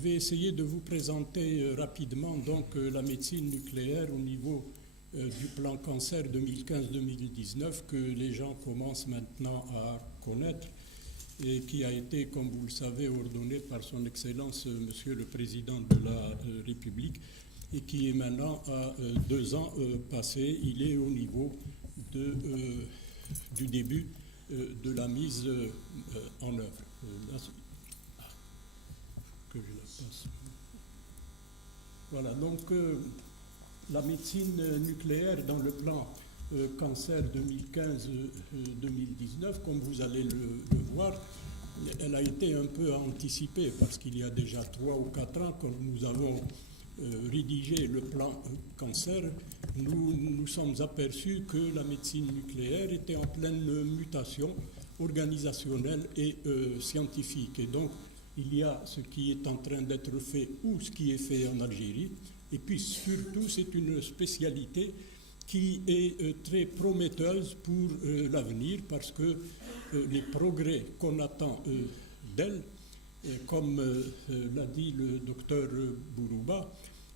Je vais essayer de vous présenter rapidement donc la médecine nucléaire au niveau du plan cancer 2015-2019 que les gens commencent maintenant à connaître et qui a été, comme vous le savez, ordonné par son Excellence Monsieur le Président de la République et qui est maintenant à 2 ans passé. Il est au niveau du début de la mise en œuvre. Que je la passe. Voilà, donc la médecine nucléaire dans le plan cancer 2015-2019, comme vous allez le voir, elle a été un peu anticipée parce qu'il y a déjà 3 ou 4 ans, quand nous avons rédigé le plan cancer, nous nous sommes aperçus que la médecine nucléaire était en pleine mutation organisationnelle et scientifique. Et donc, il y a ce qui est en train d'être fait ou ce qui est fait en Algérie. Et puis surtout, c'est une spécialité qui est très prometteuse pour l'avenir parce que les progrès qu'on attend d'elle, comme l'a dit le docteur Bourouba,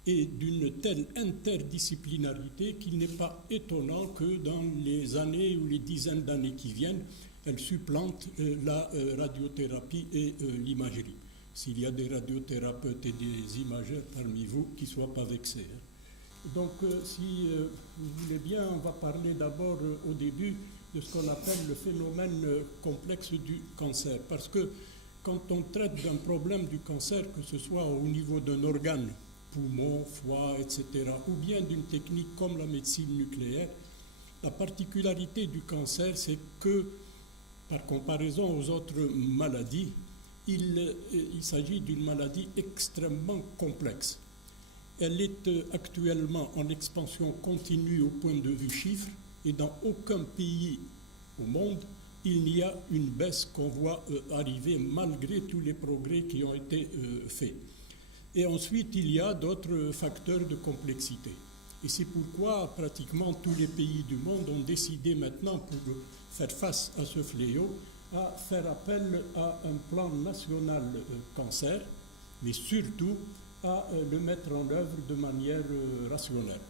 est d'une telle interdisciplinarité qu'il n'est pas étonnant que dans les années ou les dizaines d'années qui viennent, elle supplante la radiothérapie et l'imagerie. S'il y a des radiothérapeutes et des imageurs parmi vous, qui ne soient pas vexés. Donc, si vous voulez bien, on va parler d'abord au début de ce qu'on appelle le phénomène complexe du cancer. Parce que quand on traite d'un problème du cancer, que ce soit au niveau d'un organe, poumon, foie, etc., ou bien d'une technique comme la médecine nucléaire, la particularité du cancer, c'est que, par comparaison aux autres maladies, il s'agit d'une maladie extrêmement complexe. Elle est actuellement en expansion continue au point de vue chiffre et dans aucun pays au monde, il n'y a une baisse qu'on voit arriver malgré tous les progrès qui ont été faits. Et ensuite, il y a d'autres facteurs de complexité. Et c'est pourquoi pratiquement tous les pays du monde ont décidé maintenant, pour faire face à ce fléau, à faire appel à un plan national cancer, mais surtout à le mettre en œuvre de manière rationnelle.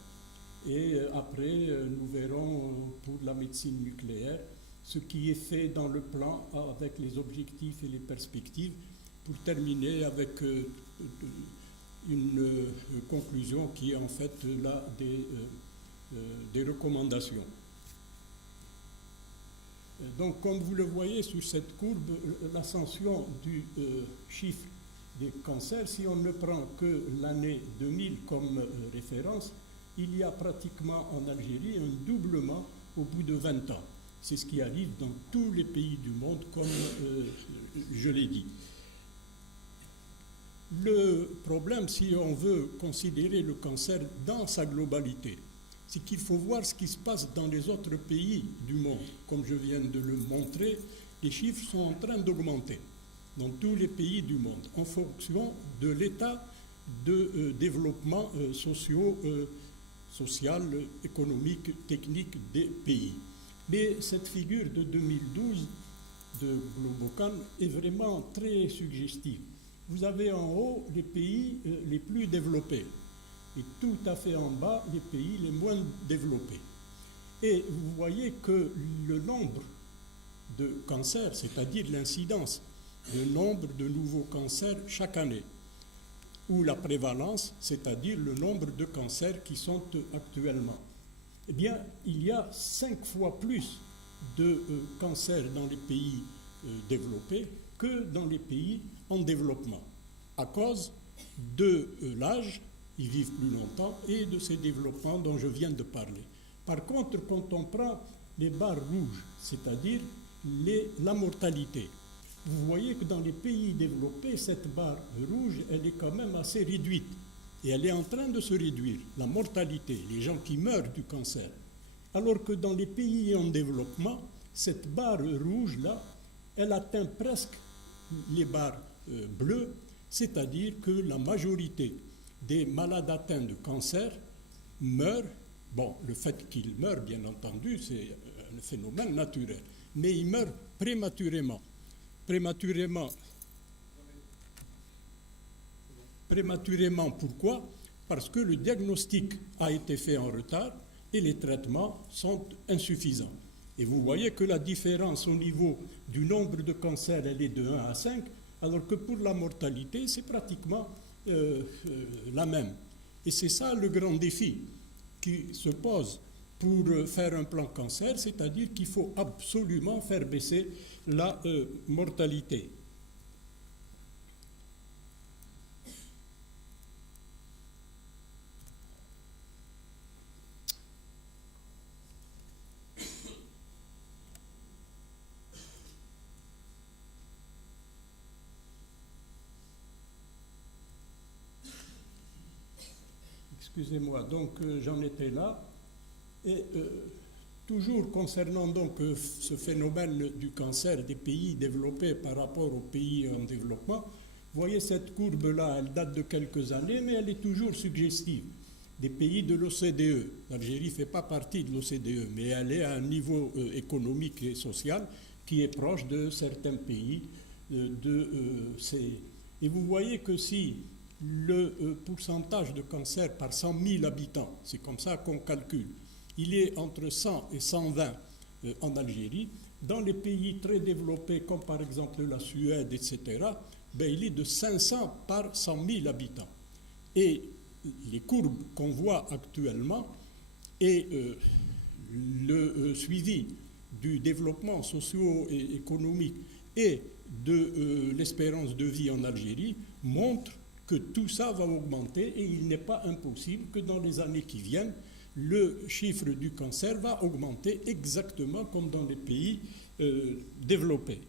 Et après, nous verrons pour la médecine nucléaire ce qui est fait dans le plan avec les objectifs et les perspectives, pour terminer avec une conclusion qui est en fait là des recommandations. Donc, comme vous le voyez sur cette courbe, l'ascension du chiffre des cancers, si on ne prend que l'année 2000 comme référence, il y a pratiquement en Algérie un doublement au bout de 20 ans. C'est ce qui arrive dans tous les pays du monde, comme je l'ai dit. Le problème, si on veut considérer le cancer dans sa globalité, c'est qu'il faut voir ce qui se passe dans les autres pays du monde. Comme je viens de le montrer, les chiffres sont en train d'augmenter dans tous les pays du monde, en fonction de l'état de développement social, économique, technique des pays. Mais cette figure de 2012 de Globocan est vraiment très suggestive. Vous avez en haut les pays les plus développés et tout à fait en bas les pays les moins développés. Et vous voyez que le nombre de cancers, c'est-à-dire l'incidence, le nombre de nouveaux cancers chaque année, ou la prévalence, c'est-à-dire le nombre de cancers qui sont actuellement, eh bien, il y a 5 fois plus de cancers dans les pays développés que dans les pays en développement, à cause de l'âge, ils vivent plus longtemps, et de ces développements dont je viens de parler. Par contre, quand on prend les barres rouges, c'est-à-dire la mortalité, vous voyez que dans les pays développés, cette barre rouge, elle est quand même assez réduite. Et elle est en train de se réduire, la mortalité, les gens qui meurent du cancer. Alors que dans les pays en développement, cette barre rouge-là, elle atteint presque les barres bleues, c'est-à-dire que la majorité des malades atteints de cancer meurent. Bon, le fait qu'ils meurent, bien entendu, c'est un phénomène naturel, mais ils meurent prématurément. Prématurément. Prématurément, pourquoi? Parce que le diagnostic a été fait en retard et les traitements sont insuffisants. Et vous voyez que la différence au niveau du nombre de cancers, elle est de 1 à 5, alors que pour la mortalité, c'est pratiquement la même. Et c'est ça le grand défi qui se pose pour faire un plan cancer, c'est-à-dire qu'il faut absolument faire baisser la mortalité. Excusez-moi, donc j'en étais là. Et toujours concernant donc ce phénomène du cancer des pays développés par rapport aux pays en développement, vous voyez cette courbe-là, elle date de quelques années, mais elle est toujours suggestive. Des pays de l'OCDE. L'Algérie ne fait pas partie de l'OCDE, mais elle est à un niveau économique et social qui est proche de certains pays. Et vous voyez que si le pourcentage de cancer par 100 000 habitants, c'est comme ça qu'on calcule, il est entre 100 et 120 en Algérie. Dans les pays très développés, comme par exemple la Suède, etc., ben, il est de 500 par 100 000 habitants. Et les courbes qu'on voit actuellement et le suivi du développement socio-économique et de l'espérance de vie en Algérie montrent que tout ça va augmenter et il n'est pas impossible que dans les années qui viennent, le chiffre du cancer va augmenter exactement comme dans les pays développés.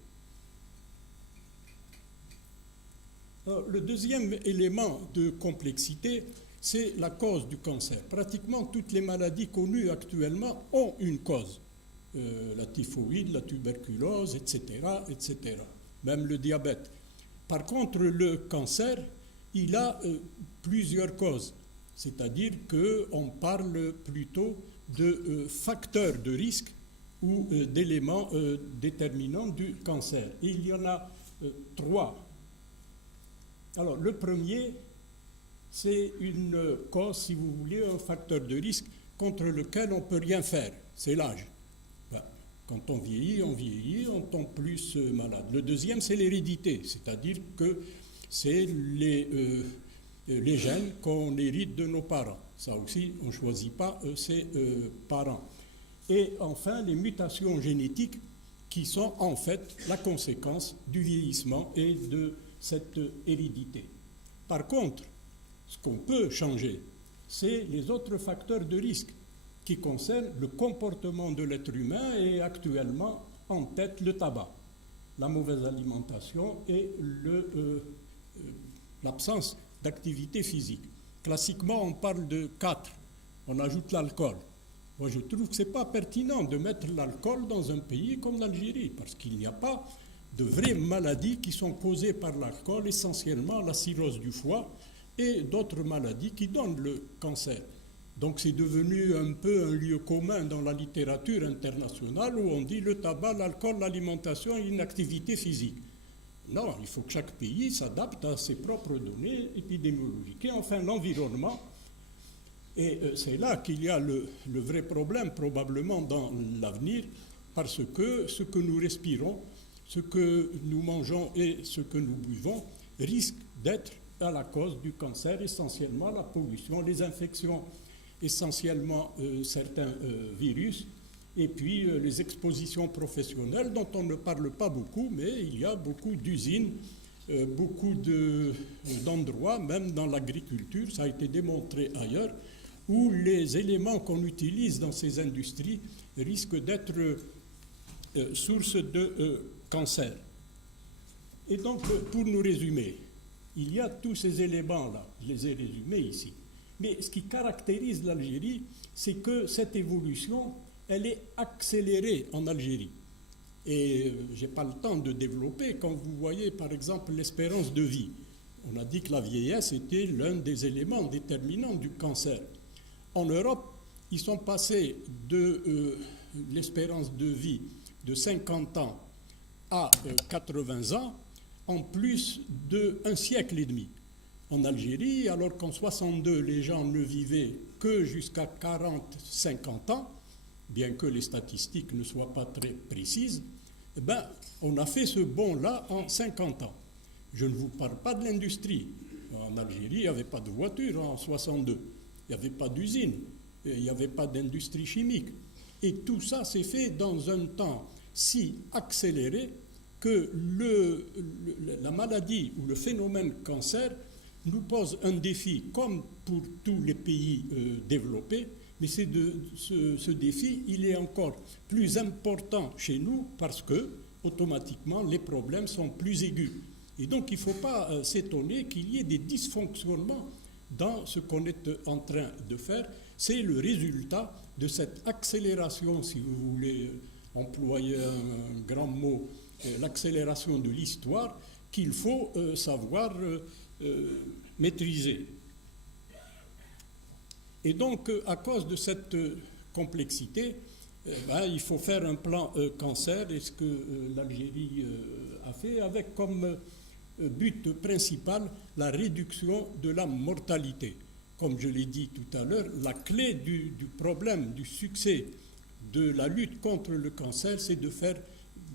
Alors, le deuxième élément de complexité, c'est la cause du cancer. Pratiquement toutes les maladies connues actuellement ont une cause. La typhoïde, la tuberculose, etc., etc. Même le diabète. Par contre, le cancer, il a plusieurs causes. C'est-à-dire qu'on parle plutôt de facteurs de risque ou d'éléments déterminants du cancer. Et il y en a 3. Alors, le premier, c'est une cause, si vous voulez, un facteur de risque contre lequel on ne peut rien faire. C'est l'âge. Ben, quand on vieillit, on tombe plus malade. Le deuxième, c'est l'hérédité, c'est-à-dire que c'est les gènes qu'on hérite de nos parents. Ça aussi, on ne choisit pas ses parents. Et enfin, les mutations génétiques qui sont en fait la conséquence du vieillissement et de cette hérédité. Par contre, ce qu'on peut changer, c'est les autres facteurs de risque qui concernent le comportement de l'être humain et actuellement en tête le tabac, la mauvaise alimentation et l'absence d'activité physique. Classiquement, on parle de 4, on ajoute l'alcool. Moi, je trouve que ce n'est pas pertinent de mettre l'alcool dans un pays comme l'Algérie, parce qu'il n'y a pas de vraies maladies qui sont causées par l'alcool, essentiellement la cirrhose du foie et d'autres maladies qui donnent le cancer. Donc c'est devenu un peu un lieu commun dans la littérature internationale où on dit le tabac, l'alcool, l'alimentation et l'inactivité physique. Non, il faut que chaque pays s'adapte à ses propres données épidémiologiques. Et enfin, l'environnement. Et c'est là qu'il y a le vrai problème, probablement, dans l'avenir, parce que ce que nous respirons, ce que nous mangeons et ce que nous buvons risque d'être à la cause du cancer, essentiellement la pollution, les infections, essentiellement certains virus, et puis les expositions professionnelles dont on ne parle pas beaucoup, mais il y a beaucoup d'usines, beaucoup d'endroits, même dans l'agriculture, ça a été démontré ailleurs, où les éléments qu'on utilise dans ces industries risquent d'être source de cancer. Et donc, pour nous résumer, il y a tous ces éléments-là, je les ai résumés ici. Mais ce qui caractérise l'Algérie, c'est que cette évolution, elle est accélérée en Algérie. Et je n'ai pas le temps de développer. Quand vous voyez, par exemple, l'espérance de vie, on a dit que la vieillesse était l'un des éléments déterminants du cancer. En Europe, ils sont passés de l'espérance de vie de 50 ans à 80 ans en plus d'un siècle et demi. en Algérie, alors qu'en 62, les gens ne vivaient que jusqu'à 40-50 ans, bien que les statistiques ne soient pas très précises, eh ben, on a fait ce bond-là en 50 ans. Je ne vous parle pas de l'industrie. En Algérie, il n'y avait pas de voiture en 62. Il n'y avait pas d'usine. Il n'y avait pas d'industrie chimique. Et tout ça s'est fait dans un temps si accéléré que la maladie ou le phénomène cancer nous pose un défi, comme pour tous les pays développés, mais ce défi, il est encore plus important chez nous parce que, automatiquement, les problèmes sont plus aigus. Et donc, il ne faut pas s'étonner qu'il y ait des dysfonctionnements dans ce qu'on est en train de faire. C'est le résultat de cette accélération, si vous voulez employer un grand mot, l'accélération de l'histoire, qu'il faut savoir maîtriser. Et donc, à cause de cette complexité, il faut faire un plan cancer, et ce que l'Algérie a fait, avec comme but principal la réduction de la mortalité. Comme je l'ai dit tout à l'heure, la clé du problème, du succès de la lutte contre le cancer, c'est de faire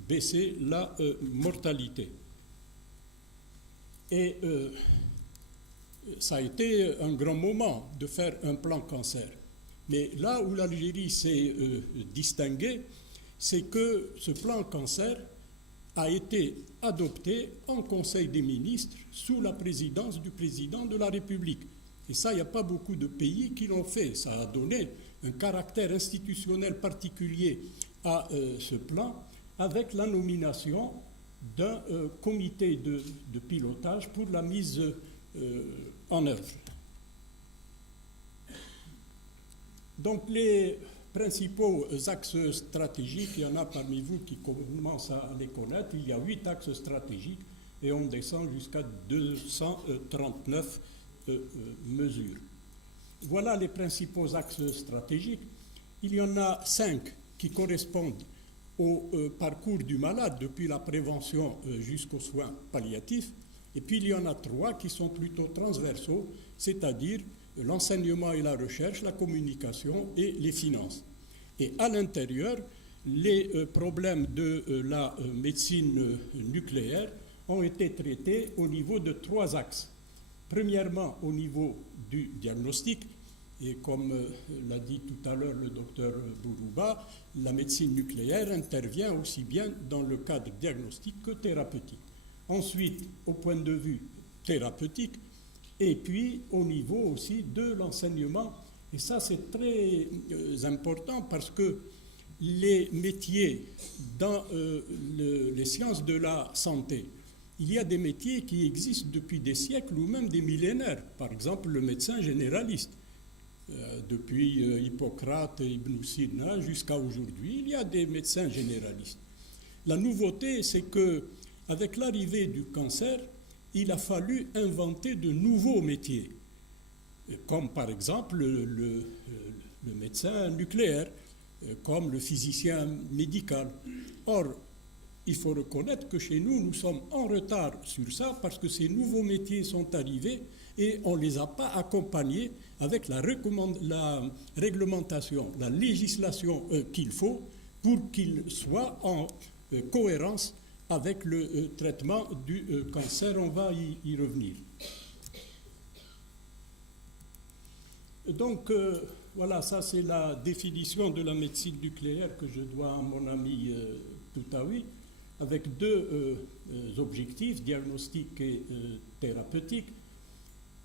baisser la mortalité. Et ça a été un grand moment de faire un plan cancer. Mais là où l'Algérie s'est distinguée, c'est que ce plan cancer a été adopté en Conseil des ministres sous la présidence du président de la République. Et ça, il n'y a pas beaucoup de pays qui l'ont fait. Ça a donné un caractère institutionnel particulier à ce plan, avec la nomination d'un comité de pilotage pour la mise en œuvre. Donc les principaux axes stratégiques, il y en a parmi vous qui commencent à les connaître, il y a 8 axes stratégiques et on descend jusqu'à 239 mesures. Voilà les principaux axes stratégiques. Il y en a 5 qui correspondent au parcours du malade, depuis la prévention jusqu'aux soins palliatifs. Et puis il y en a 3 qui sont plutôt transversaux, c'est-à-dire l'enseignement et la recherche, la communication et les finances. Et à l'intérieur, les problèmes de la médecine nucléaire ont été traités au niveau de 3 axes. Premièrement, au niveau du diagnostic, et comme l'a dit tout à l'heure le docteur Bourouba, la médecine nucléaire intervient aussi bien dans le cadre diagnostique que thérapeutique. Ensuite, au point de vue thérapeutique, et puis au niveau aussi de l'enseignement. Et ça, c'est très important parce que les métiers dans les sciences de la santé, il y a des métiers qui existent depuis des siècles ou même des millénaires. Par exemple, le médecin généraliste. Depuis Hippocrate et Ibn Sina jusqu'à aujourd'hui, il y a des médecins généralistes. La nouveauté, c'est que avec l'arrivée du cancer, il a fallu inventer de nouveaux métiers, comme par exemple le médecin nucléaire, comme le physicien médical. Or, il faut reconnaître que chez nous, nous sommes en retard sur ça parce que ces nouveaux métiers sont arrivés et on ne les a pas accompagnés avec la réglementation, la législation qu'il faut pour qu'ils soient en cohérence avec le traitement du cancer. On va y revenir. Donc, voilà, ça c'est la définition de la médecine nucléaire que je dois à mon ami Toutaoui, avec 2 objectifs, diagnostic et thérapeutique,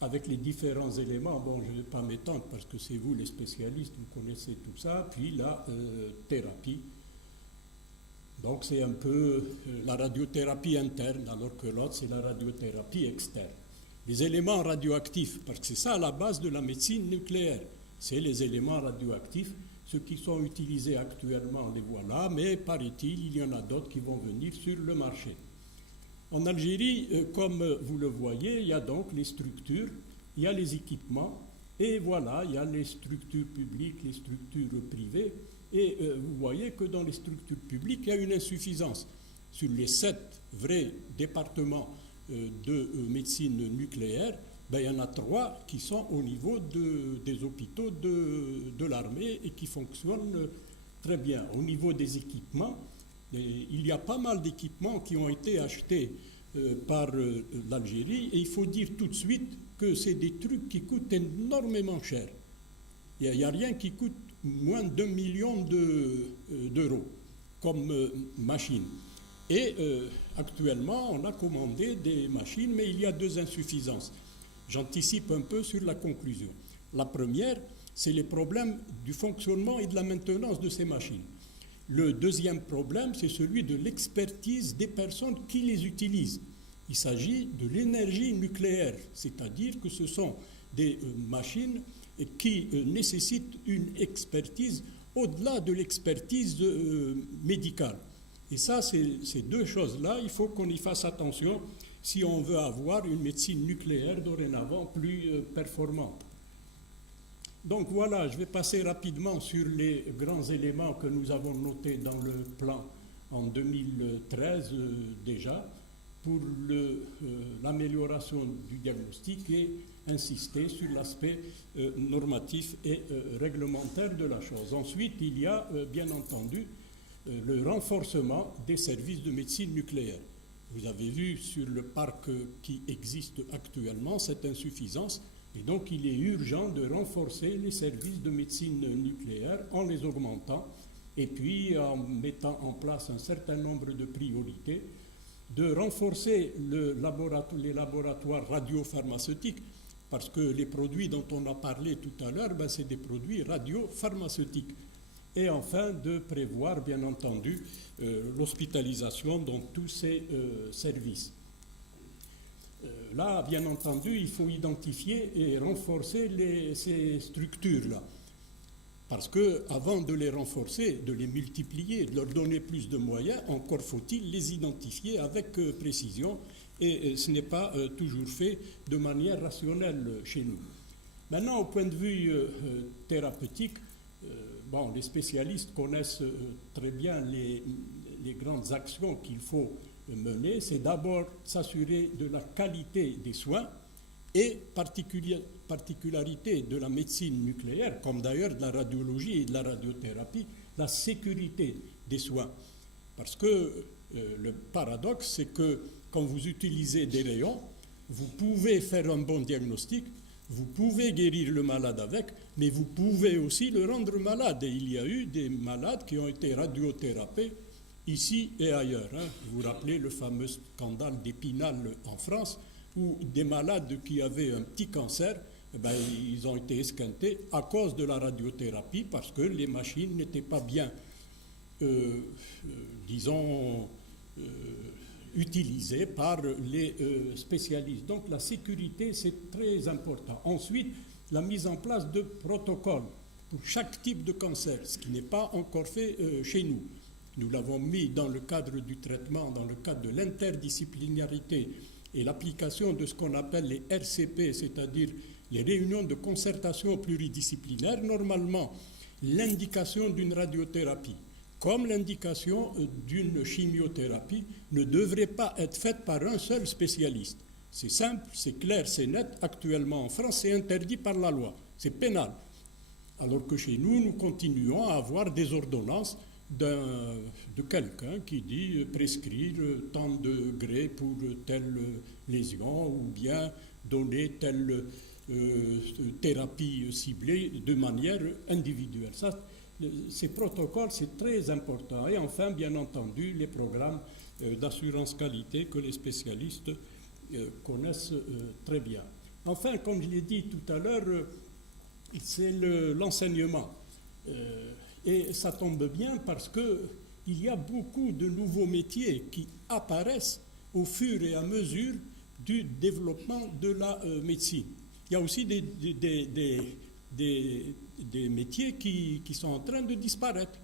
avec les différents éléments. Bon, je ne vais pas m'étendre parce que c'est vous les spécialistes, vous connaissez tout ça, puis la thérapie. Donc c'est un peu la radiothérapie interne, alors que l'autre c'est la radiothérapie externe. Les éléments radioactifs, parce que c'est ça la base de la médecine nucléaire, c'est les éléments radioactifs. Ceux qui sont utilisés actuellement, les voilà, mais paraît-il, il y en a d'autres qui vont venir sur le marché. En Algérie, comme vous le voyez, il y a donc les structures, il y a les équipements, et voilà, il y a les structures publiques, les structures privées, et vous voyez que dans les structures publiques, il y a une insuffisance. Sur les 7 vrais départements de médecine nucléaire, ben, il y en a 3 qui sont au niveau des hôpitaux de l'armée et qui fonctionnent très bien. Au niveau des équipements, il y a pas mal d'équipements qui ont été achetés par l'Algérie, et il faut dire tout de suite que c'est des trucs qui coûtent énormément cher. Il n'y a rien qui coûte moins d'1 million d'euros comme machine. Et actuellement, on a commandé des machines, mais il y a 2 insuffisances. J'anticipe un peu sur la conclusion. La première, c'est les problèmes du fonctionnement et de la maintenance de ces machines. Le deuxième problème, c'est celui de l'expertise des personnes qui les utilisent. Il s'agit de l'énergie nucléaire, c'est-à-dire que ce sont des machines qui nécessitent une expertise au-delà de l'expertise médicale. Et ça, ces 2 choses-là, il faut qu'on y fasse attention si on veut avoir une médecine nucléaire dorénavant plus performante. Donc voilà, je vais passer rapidement sur les grands éléments que nous avons notés dans le plan en 2013 déjà pour l'amélioration du diagnostic et insister sur l'aspect normatif et réglementaire de la chose. Ensuite, il y a bien entendu le renforcement des services de médecine nucléaire. Vous avez vu sur le parc qui existe actuellement cette insuffisance, et donc il est urgent de renforcer les services de médecine nucléaire en les augmentant et puis en mettant en place un certain nombre de priorités, de renforcer les laboratoires radiopharmaceutiques, parce que les produits dont on a parlé tout à l'heure, ben, c'est des produits radiopharmaceutiques. Et enfin, de prévoir, bien entendu, l'hospitalisation dans tous ces services. Là, bien entendu, il faut identifier et renforcer ces structures-là. Parce qu'avant de les renforcer, de les multiplier, de leur donner plus de moyens, encore faut-il les identifier avec précision. Et ce n'est pas toujours fait de manière rationnelle chez nous. Maintenant, au point de vue thérapeutique, les spécialistes connaissent très bien les grandes actions qu'il faut mener. C'est d'abord s'assurer de la qualité des soins et particularité de la médecine nucléaire, comme d'ailleurs de la radiologie et de la radiothérapie, la sécurité des soins. Parce que le paradoxe, c'est que quand vous utilisez des rayons, vous pouvez faire un bon diagnostic, vous pouvez guérir le malade avec, mais vous pouvez aussi le rendre malade. Et il y a eu des malades qui ont été radiothérapiés ici et ailleurs. Vous vous rappelez le fameux scandale d'Épinal en France, où des malades qui avaient un petit cancer, ils ont été esquintés à cause de la radiothérapie, parce que les machines n'étaient pas bien, utilisées par les spécialistes. Donc la sécurité, c'est très important. Ensuite, la mise en place de protocoles pour chaque type de cancer, ce qui n'est pas encore fait chez nous. Nous l'avons mis dans le cadre du traitement, dans le cadre de l'interdisciplinarité et l'application de ce qu'on appelle les RCP, c'est-à-dire les réunions de concertation pluridisciplinaire. Normalement, l'indication d'une radiothérapie comme l'indication d'une chimiothérapie ne devrait pas être faite par un seul spécialiste. C'est simple, c'est clair, c'est net. Actuellement en France, c'est interdit par la loi, c'est pénal. Alors que chez nous, nous continuons à avoir des ordonnances de quelqu'un qui dit prescrire tant de gré pour telle lésion ou bien donner telle thérapie ciblée de manière individuelle. Ça, ces protocoles, c'est très important. Et enfin, bien entendu, les programmes d'assurance qualité que les spécialistes connaissent très bien. Enfin, comme je l'ai dit tout à l'heure, c'est l'enseignement. Et ça tombe bien parce qu'il y a beaucoup de nouveaux métiers qui apparaissent au fur et à mesure du développement de la médecine. Il y a aussi des métiers qui sont en train de disparaître.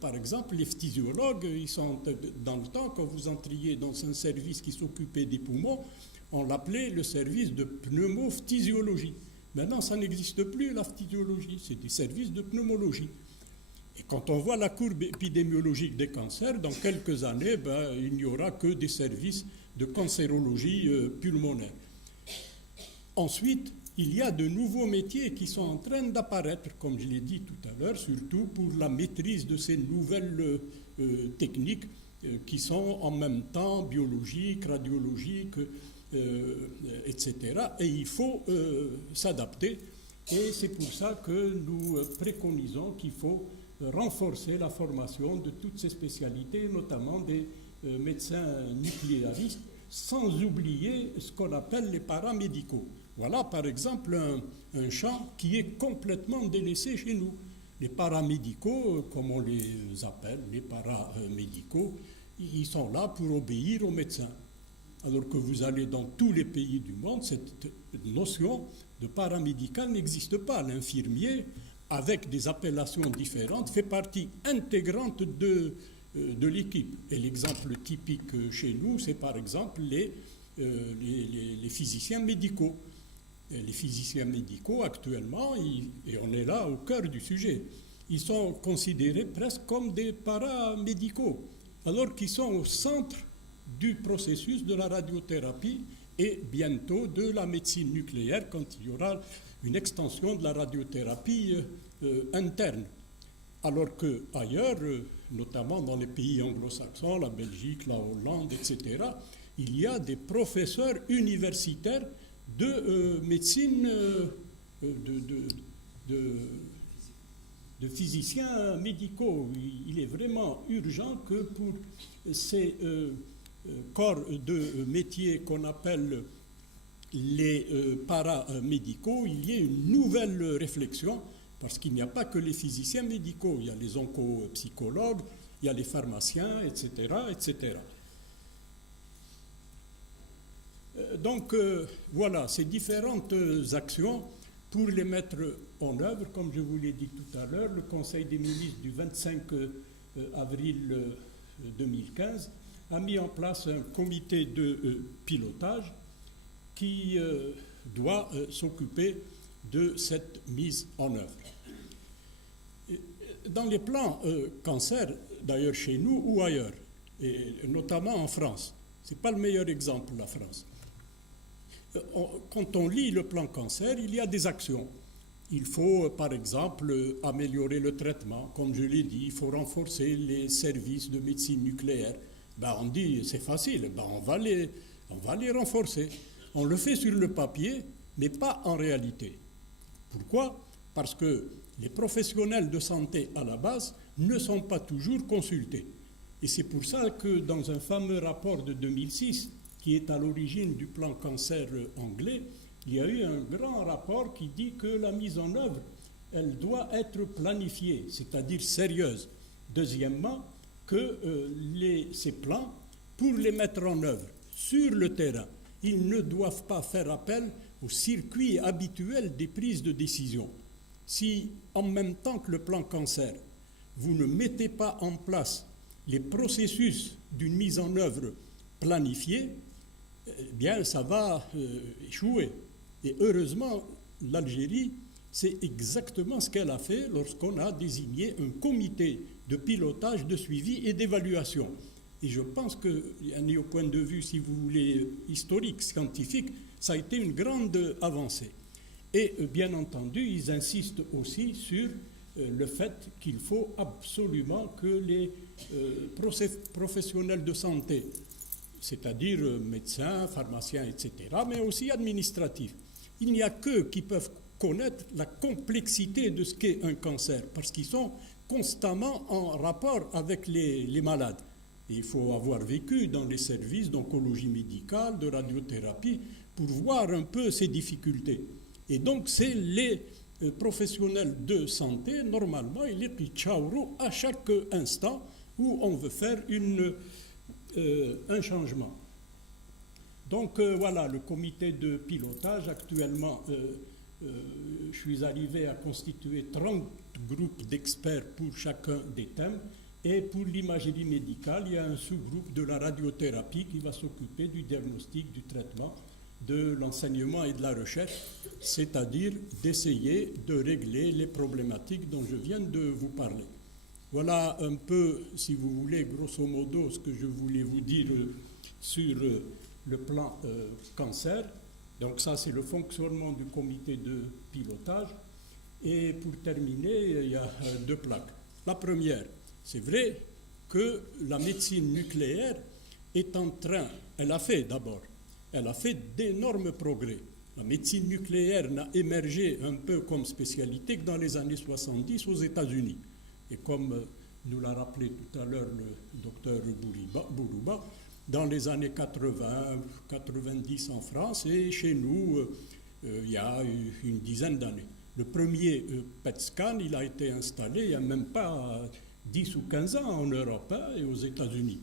Par exemple, les physiologues, ils sont, dans le temps, quand vous entriez dans un service qui s'occupait des poumons, on l'appelait le service de pneumophysiologie. Maintenant, ça n'existe plus, la physiologie, c'est des services de pneumologie. Et quand on voit la courbe épidémiologique des cancers, dans quelques années, il n'y aura que des services de cancérologie pulmonaire. Ensuite, il y a de nouveaux métiers qui sont en train d'apparaître, comme je l'ai dit tout à l'heure, surtout pour la maîtrise de ces nouvelles techniques qui sont en même temps biologiques, radiologiques, etc. Et il faut s'adapter. Et c'est pour ça que nous préconisons qu'il faut renforcer la formation de toutes ces spécialités, notamment des médecins nucléaristes, sans oublier ce qu'on appelle les paramédicaux. Voilà par exemple un champ qui est complètement délaissé chez nous. Les paramédicaux, comme on les appelle, les paramédicaux, ils sont là pour obéir aux médecins. Alors que vous allez dans tous les pays du monde, cette notion de paramédical n'existe pas. L'infirmier, avec des appellations différentes, fait partie intégrante de l'équipe. Et l'exemple typique chez nous, c'est par exemple les physiciens médicaux. Et les physiciens médicaux, actuellement, et on est là au cœur du sujet, ils sont considérés presque comme des paramédicaux, alors qu'ils sont au centre du processus de la radiothérapie et bientôt de la médecine nucléaire quand il y aura une extension de la radiothérapie interne. Alors qu'ailleurs, notamment dans les pays anglo-saxons, la Belgique, la Hollande, etc., il y a des professeurs universitaires de médecine, de physiciens médicaux. Il est vraiment urgent que pour ces corps de métiers qu'on appelle les paramédicaux, il y ait une nouvelle réflexion, parce qu'il n'y a pas que les physiciens médicaux, il y a les oncopsychologues, il y a les pharmaciens, etc., etc. Donc voilà, ces différentes actions, pour les mettre en œuvre, comme je vous l'ai dit tout à l'heure, le Conseil des ministres du 25 avril 2015 a mis en place un comité de pilotage qui doit s'occuper de cette mise en œuvre. Dans les plans cancer, d'ailleurs chez nous ou ailleurs, et notamment en France, ce n'est pas le meilleur exemple, la France. Quand on lit le plan cancer, il y a des actions. Il faut, par exemple, améliorer le traitement. Comme je l'ai dit, il faut renforcer les services de médecine nucléaire. On dit, c'est facile, on va les renforcer. On le fait sur le papier, mais pas en réalité. Pourquoi ? Parce que les professionnels de santé, à la base, ne sont pas toujours consultés. Et c'est pour ça que dans un fameux rapport de 2006, qui est à l'origine du plan cancer anglais, il y a eu un grand rapport qui dit que la mise en œuvre, elle doit être planifiée, c'est-à-dire sérieuse. Deuxièmement, que ces plans, pour les mettre en œuvre sur le terrain, ils ne doivent pas faire appel au circuit habituel des prises de décision. Si, en même temps que le plan cancer, vous ne mettez pas en place les processus d'une mise en œuvre planifiée, eh bien, ça va échouer. Et heureusement, l'Algérie, c'est exactement ce qu'elle a fait lorsqu'on a désigné un comité de pilotage, de suivi et d'évaluation. Et je pense que, au point de vue, si vous voulez, historique, scientifique, ça a été une grande avancée. Et bien entendu, ils insistent aussi sur le fait qu'il faut absolument que les professionnels de santé, c'est-à-dire médecins, pharmaciens, etc., mais aussi administratifs, il n'y a qu'eux qui peuvent connaître la complexité de ce qu'est un cancer, parce qu'ils sont constamment en rapport avec les malades. Et il faut avoir vécu dans les services d'oncologie médicale, de radiothérapie, pour voir un peu ces difficultés. Et donc, c'est les professionnels de santé, normalement, ils les pichaourou à chaque instant où on veut faire un changement. Donc, voilà, le comité de pilotage, actuellement, je suis arrivé à constituer 30 groupes d'experts pour chacun des thèmes. Et pour l'imagerie médicale, il y a un sous-groupe de la radiothérapie qui va s'occuper du diagnostic, du traitement, de l'enseignement et de la recherche, c'est-à-dire d'essayer de régler les problématiques dont je viens de vous parler. Voilà un peu, si vous voulez, grosso modo, ce que je voulais vous dire sur le plan cancer. Donc ça, c'est le fonctionnement du comité de pilotage. Et pour terminer, il y a deux plaques. La première, c'est vrai que la médecine nucléaire est en train, elle a fait d'énormes progrès. La médecine nucléaire n'a émergé un peu comme spécialité que dans les années 70 aux États-Unis. Et comme nous l'a rappelé tout à l'heure le docteur Bourouba, dans les années 80, 90 en France et chez nous, il y a une dizaine d'années. Le premier PET scan, il a été installé il n'y a même pas 10 ou 15 ans en Europe et aux États-Unis.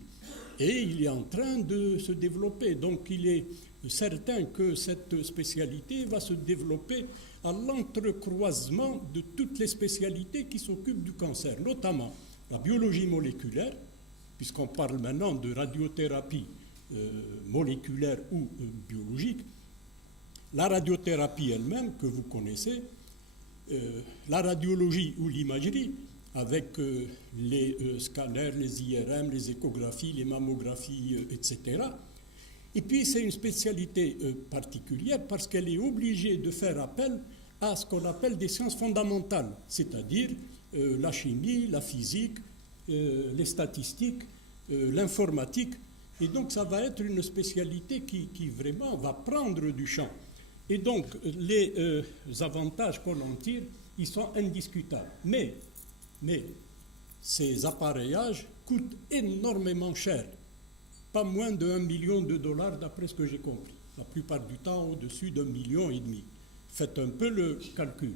Et il est en train de se développer. Donc il est certain que cette spécialité va se développer à l'entrecroisement de toutes les spécialités qui s'occupent du cancer, notamment la biologie moléculaire, puisqu'on parle maintenant de radiothérapie moléculaire ou biologique, la radiothérapie elle-même que vous connaissez, la radiologie ou l'imagerie, avec les scanners, les IRM, les échographies, les mammographies, etc. Et puis c'est une spécialité particulière parce qu'elle est obligée de faire appel à ce qu'on appelle des sciences fondamentales, c'est-à-dire la chimie, la physique, les statistiques, l'informatique. Et donc ça va être une spécialité qui vraiment va prendre du champ. Et donc les avantages qu'on en tire, ils sont indiscutables. Mais ces appareillages coûtent énormément cher, pas moins de $1 million d'après ce que j'ai compris. La plupart du temps au-dessus d'1,5 million. Faites un peu le calcul.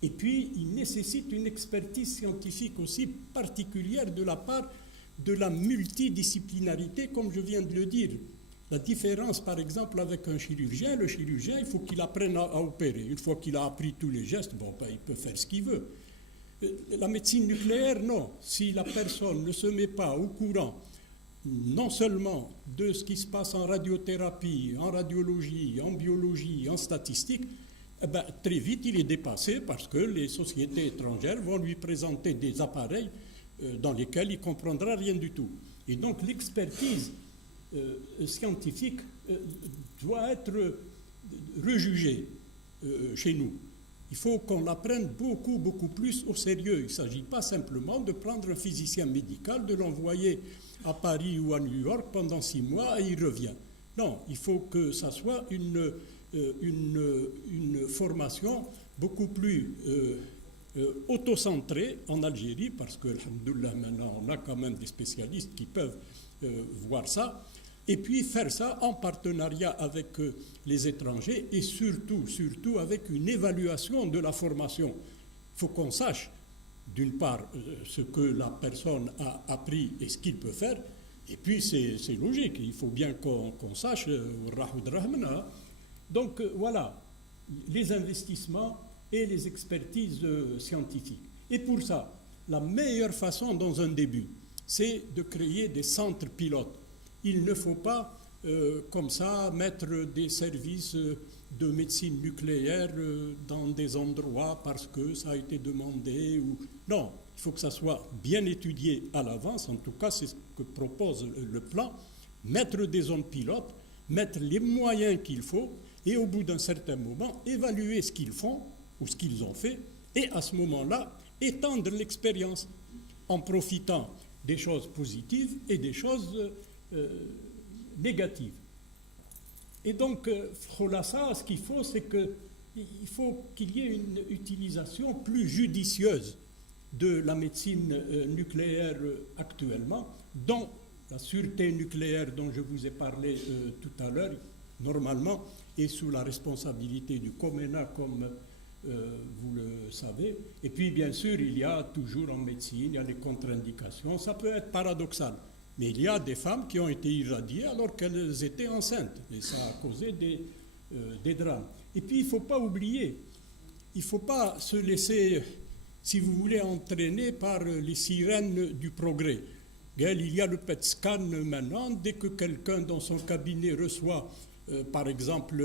Et puis, il nécessite une expertise scientifique aussi particulière de la part de la multidisciplinarité, comme je viens de le dire. La différence, par exemple, avec un chirurgien, le chirurgien, il faut qu'il apprenne à opérer. Une fois qu'il a appris tous les gestes, il peut faire ce qu'il veut. La médecine nucléaire, non. Si la personne ne se met pas au courant, non seulement de ce qui se passe en radiothérapie, en radiologie, en biologie, en statistique, très vite il est dépassé parce que les sociétés étrangères vont lui présenter des appareils dans lesquels il ne comprendra rien du tout. Et donc l'expertise scientifique doit être rejugée chez nous. Il faut qu'on la prenne beaucoup, beaucoup plus au sérieux. Il ne s'agit pas simplement de prendre un physicien médical, de l'envoyer à Paris ou à New York pendant 6 mois et il revient. Non, il faut que ça soit une formation beaucoup plus autocentrée en Algérie, parce que, alhamdoulilah, maintenant, on a quand même des spécialistes qui peuvent voir ça. Et puis faire ça en partenariat avec les étrangers et surtout avec une évaluation de la formation. Il faut qu'on sache, d'une part, ce que la personne a appris et ce qu'il peut faire, et puis c'est logique, il faut bien qu'on sache donc voilà, les investissements et les expertises scientifiques. Et pour ça, la meilleure façon dans un début, c'est de créer des centres pilotes. Il ne faut pas, comme ça, mettre des services de médecine nucléaire dans des endroits parce que ça a été demandé. Non, il faut que ça soit bien étudié à l'avance. En tout cas, c'est ce que propose le plan. Mettre des zones pilotes, mettre les moyens qu'il faut et au bout d'un certain moment, évaluer ce qu'ils font ou ce qu'ils ont fait et à ce moment-là, étendre l'expérience en profitant des choses positives et des choses négatives. Et donc, Kholassa, ce qu'il faut, c'est qu'il faut qu'il y ait une utilisation plus judicieuse de la médecine nucléaire actuellement, dont la sûreté nucléaire dont je vous ai parlé tout à l'heure, normalement, est sous la responsabilité du COMENA, comme vous le savez. Et puis, bien sûr, il y a toujours en médecine, il y a les contre-indications. Ça peut être paradoxal. Mais il y a des femmes qui ont été irradiées alors qu'elles étaient enceintes. Et ça a causé des drames. Et puis, il ne faut pas oublier, il ne faut pas se laisser, si vous voulez, entraîner par les sirènes du progrès. Il y a le PET scan maintenant. Dès que quelqu'un dans son cabinet reçoit, par exemple,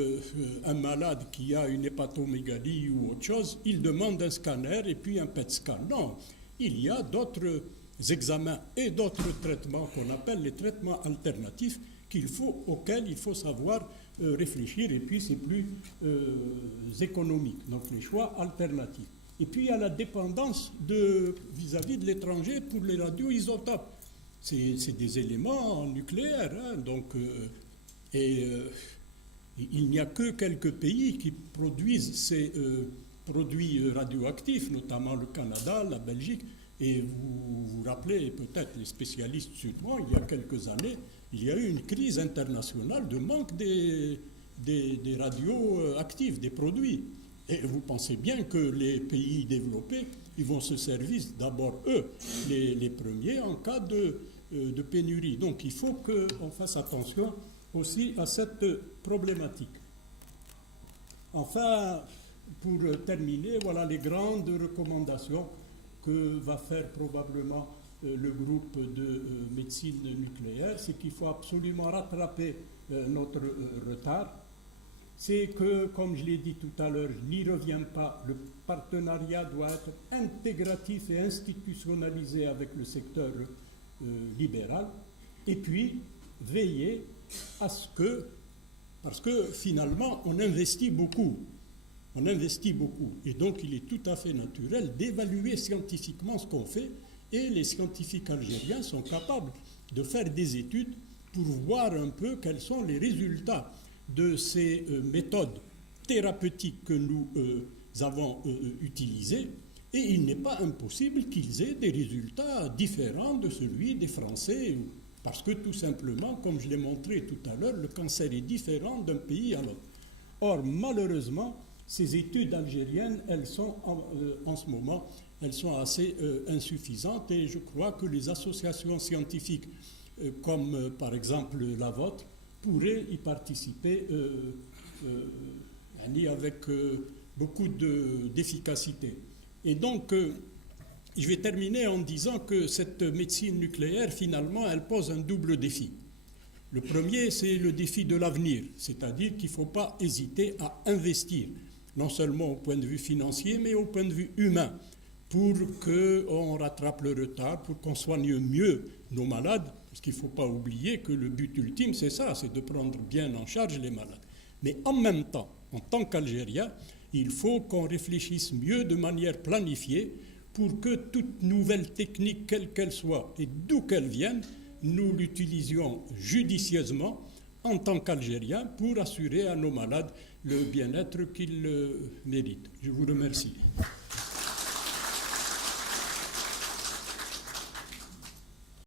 un malade qui a une hépatomégalie ou autre chose, il demande un scanner et puis un PET scan. Non, il y a d'autres examens et d'autres traitements qu'on appelle les traitements alternatifs auxquels il faut savoir réfléchir, et puis c'est plus économique. Donc les choix alternatifs. Et puis il y a la dépendance vis-à-vis de l'étranger pour les radioisotopes. C'est des éléments nucléaires, hein, donc, il n'y a que quelques pays qui produisent ces produits radioactifs, notamment le Canada, la Belgique. Et vous vous rappelez peut-être, les spécialistes sûrement, il y a quelques années, il y a eu une crise internationale de manque des radioactifs, des produits. Et vous pensez bien que les pays développés, ils vont se servir d'abord, eux, les premiers, en cas de pénurie. Donc il faut qu'on fasse attention aussi à cette problématique. Enfin, pour terminer, voilà les grandes recommandations que va faire probablement le groupe de médecine nucléaire. C'est qu'il faut absolument rattraper notre retard. C'est que, comme je l'ai dit tout à l'heure, je n'y reviens pas, le partenariat doit être intégratif et institutionnalisé avec le secteur libéral, et puis veiller à ce que, parce que finalement on investit beaucoup, et donc il est tout à fait naturel d'évaluer scientifiquement ce qu'on fait, et les scientifiques algériens sont capables de faire des études pour voir un peu quels sont les résultats de ces méthodes thérapeutiques que nous avons utilisées, et il n'est pas impossible qu'ils aient des résultats différents de celui des Français, parce que tout simplement, comme je l'ai montré tout à l'heure, le cancer est différent d'un pays à l'autre. Or, malheureusement, ces études algériennes, elles sont en ce moment, elles sont assez insuffisantes, et je crois que les associations scientifiques, comme par exemple la vôtre, pourraient y participer avec beaucoup d'efficacité. Et donc, je vais terminer en disant que cette médecine nucléaire, finalement, elle pose un double défi. Le premier, c'est le défi de l'avenir, c'est-à-dire qu'il ne faut pas hésiter à investir, non seulement au point de vue financier, mais au point de vue humain, pour qu'on rattrape le retard, pour qu'on soigne mieux nos malades, parce qu'il ne faut pas oublier que le but ultime, c'est ça, c'est de prendre bien en charge les malades. Mais en même temps, en tant qu'Algérien, il faut qu'on réfléchisse mieux de manière planifiée pour que toute nouvelle technique, quelle qu'elle soit et d'où qu'elle vienne, nous l'utilisions judicieusement en tant qu'Algériens pour assurer à nos malades le bien-être qu'ils méritent. Je vous remercie.